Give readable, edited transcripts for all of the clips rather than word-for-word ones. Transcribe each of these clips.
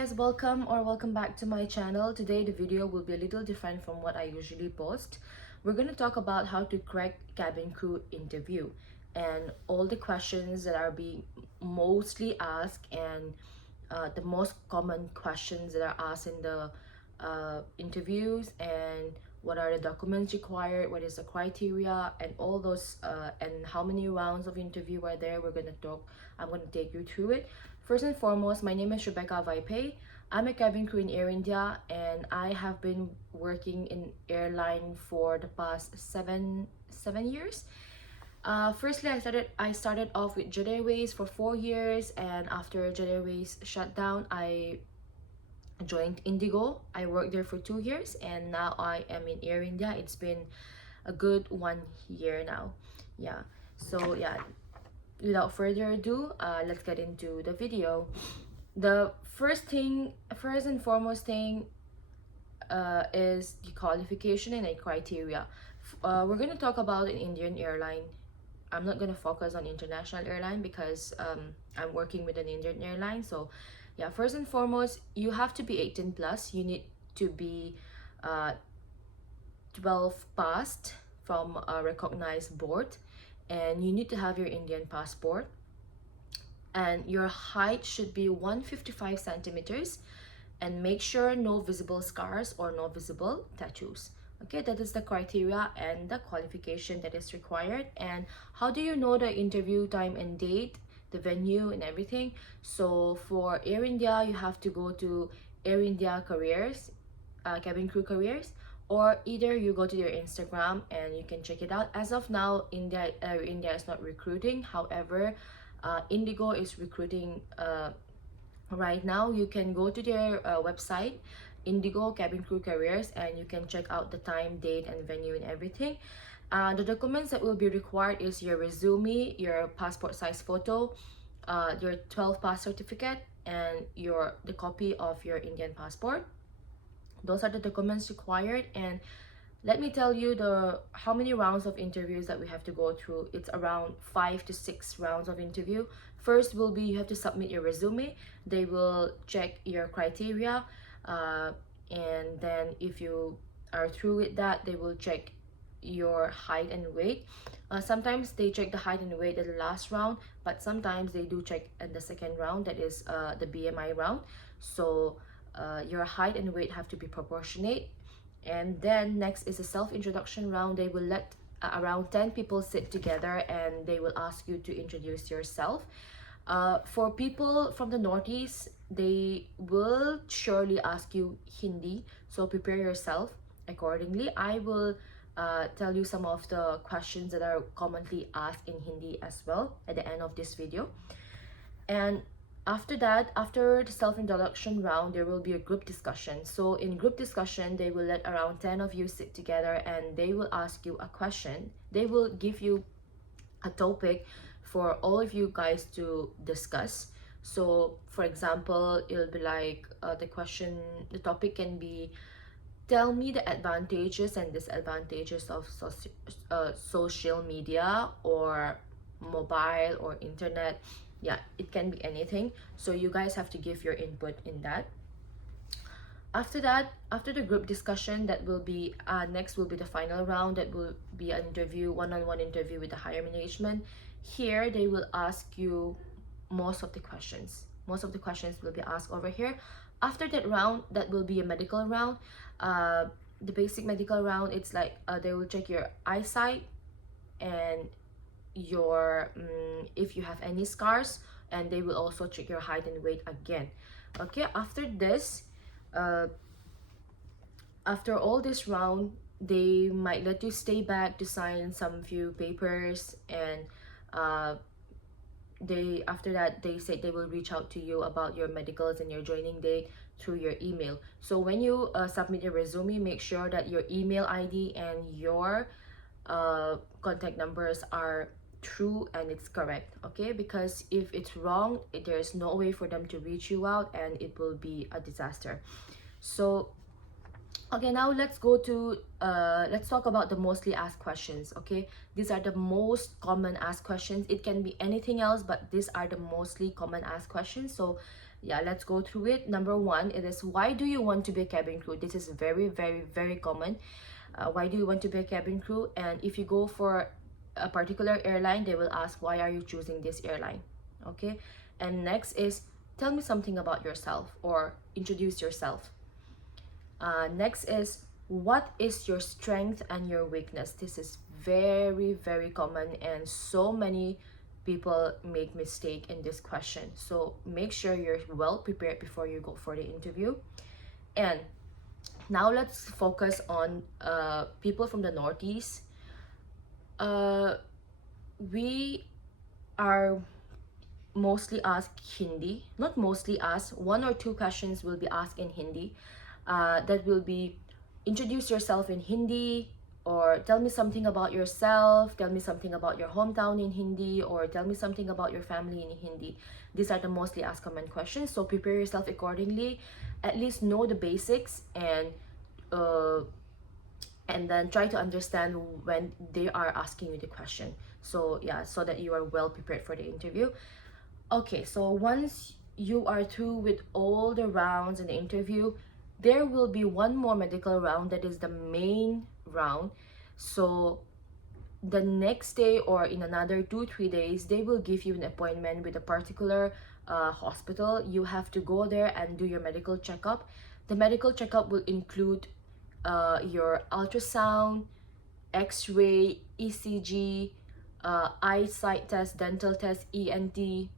guys, welcome back to my channel. Today the video will be a little different from what I usually post. We're going to talk about how to crack cabin crew interview and all the questions that are being mostly asked, and the most common questions that are asked in the interviews, and what are the documents required, what is the criteria, and all those and how many rounds of interview are there. I'm going to take you through it. First and foremost, my name is Rebecca Vaipe. I'm a cabin crew in Air India, and I have been working in airline for the past seven years. Firstly, I started off with Jet Airways for 4 years, and after Jet Airways shut down, I joined Indigo. I worked there for 2 years, and now I am in Air India. It's been a good 1 year now. Yeah. So yeah, without further ado, let's get into the video. The first and foremost thing is the qualification and the criteria. We're going to talk about an Indian airline. I'm not going to focus on international airline because I'm working with an Indian airline. So yeah, first and foremost, you have to be 18 plus. You need to be 12 passed from a recognized board, and you need to have your Indian passport, and your height should be 155 centimeters, and make sure no visible scars or no visible tattoos. Okay, that is the criteria and the qualification that is required. And how do you know the interview time and date, the venue and everything? So for Air India, you have to go to Air India careers, cabin crew careers, or either you go to their Instagram and you can check it out. As of now, India is not recruiting. However, Indigo is recruiting right now. You can go to their website, Indigo Cabin Crew Careers, and you can check out the time, date, and venue and everything. The documents that will be required is your resume, your passport size photo, your 12 pass certificate, and the copy of your Indian passport. Those are the documents required. And let me tell you how many rounds of interviews that we have to go through. It's around 5 to 6 rounds of interview. First will be you have to submit your resume. They will check your criteria, and then if you are through with that, they will check your height and weight. Sometimes they check the height and weight at the last round, but sometimes they do check at the second round, that is the BMI round. So your height and weight have to be proportionate. And then next is a self-introduction round. They will let around 10 people sit together, and they will ask you to introduce yourself. For people from the Northeast, they will surely ask you Hindi, so prepare yourself accordingly. I will tell you some of the questions that are commonly asked in Hindi as well at the end of this video. And after that, after the self-introduction round, there will be a group discussion. So in group discussion, they will let around 10 of you sit together, and they will ask you a question. They will give you a topic for all of you guys to discuss. So for example, it'll be like the topic can be, tell me the advantages and disadvantages of social media or mobile or internet. Yeah, it can be anything. So you guys have to give your input in that. After that, after the group discussion, that will be next will be the final round. That will be an interview, one-on-one interview with the higher management. Here they will ask you most of the questions. Most of the questions will be asked over here. After that round, that will be a medical round. The basic medical round, it's like they will check your eyesight and your if you have any scars, and they will also check your height and weight again. Okay, after this, after all this round, they might let you stay back to sign some few papers, and after that they said they will reach out to you about your medicals and your joining date through your email. So when you submit your resume, make sure that your email ID and your contact numbers are true and it's correct. Okay, because if it's wrong, there's no way for them to reach you out, and it will be a disaster. So okay, now let's talk about the mostly asked questions. Okay, these are the most common asked questions. It can be anything else, but these are the mostly common asked questions. So Yeah, let's go through it. Number one, it is, why do you want to be a cabin crew? This is very, very, very common. Why do you want to be a cabin crew? And if you go for a particular airline, they will ask, why are you choosing this airline? Okay. And next is, tell me something about yourself, or introduce yourself. Next is, what is your strength and your weakness? This is very, very common, and so many people make mistake in this question. So make sure you're well prepared before you go for the interview. And now let's focus on people from the Northeast. We are mostly asked Hindi, not mostly asked, one or two questions will be asked in Hindi. That will be, introduce yourself in Hindi, or tell me something about yourself, tell me something about your hometown in Hindi, or tell me something about your family in Hindi. These are the mostly asked common questions, so prepare yourself accordingly. At least know the basics, and then try to understand when they are asking you the question. So yeah, so that you are well prepared for the interview. Okay, so once you are through with all the rounds in the interview, there will be one more medical round, that is the main round. So the next day, or in another 2-3 days, they will give you an appointment with a particular hospital. You have to go there and do your medical checkup. The medical checkup will include your ultrasound, x-ray, ECG, eyesight test, dental test, ENT,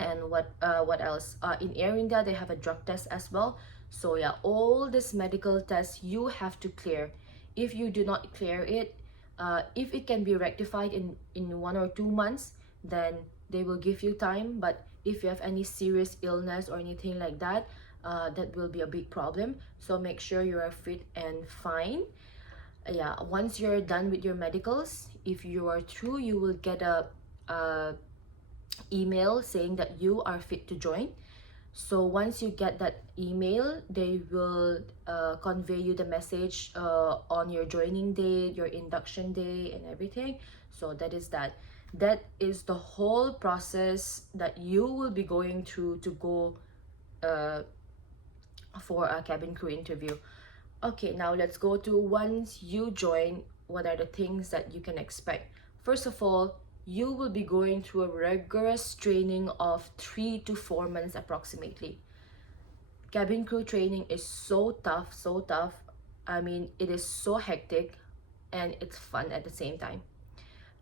and what else, in Air India they have a drug test as well. So yeah, all this medical tests you have to clear. If you do not clear it, if it can be rectified in 1 or 2 months, then they will give you time. But if you have any serious illness or anything like that, that will be a big problem. So make sure you are fit and fine. Yeah, once you're done with your medicals, if you are through, you will get a email saying that you are fit to join. So once you get that email, they will convey you the message on your joining date, your induction day, and everything. So that is the whole process that you will be going through to go for a cabin crew interview. Okay, now let's go to, once you join, what are the things that you can expect. First of all, you will be going through a rigorous training of 3 to 4 months approximately. Cabin crew training is so tough, so tough. I mean, it is so hectic, and it's fun at the same time,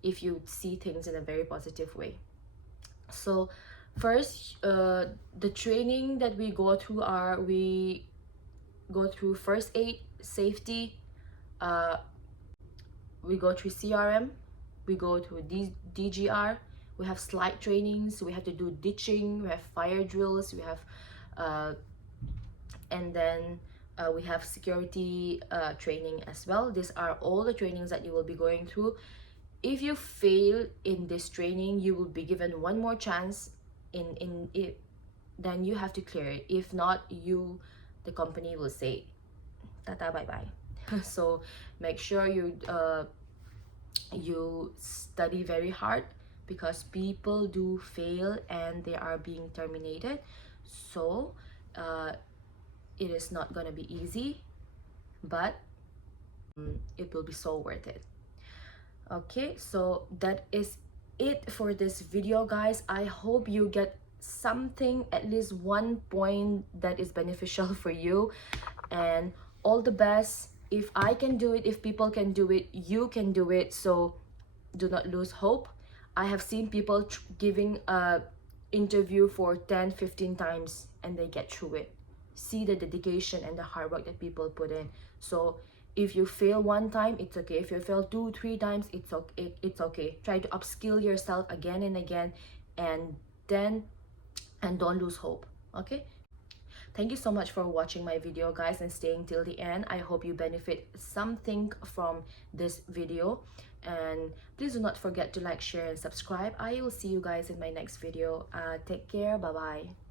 if you see things in a very positive way. So first, the training that we go through we go through first aid, safety, we go through CRM, we go through DGR, we have slide trainings, we have to do ditching, we have fire drills, we have and then we have security training as well. These are all the trainings that you will be going through. If you fail in this training, you will be given one more chance in it, then you have to clear it. If not, the company will say tata, bye bye. So make sure you study very hard, because people do fail and they are being terminated. So it is not gonna be easy, but it will be so worth it. Okay, so that is it for this video, guys. I hope you get something, at least one point that is beneficial for you, and all the best. If I can do it, if people can do it, you can do it. So do not lose hope. I have seen people giving a interview for 10-15 times and they get through it. See the dedication and the hard work that people put in. So if you fail one time, it's okay. If you fail 2-3 times, it's okay. Try to upskill yourself again and again, and don't lose hope. Okay, thank you so much for watching my video, guys, and staying till the end. I hope you benefit something from this video, and please do not forget to like, share, and subscribe. I will see you guys in my next video. Take care. Bye bye.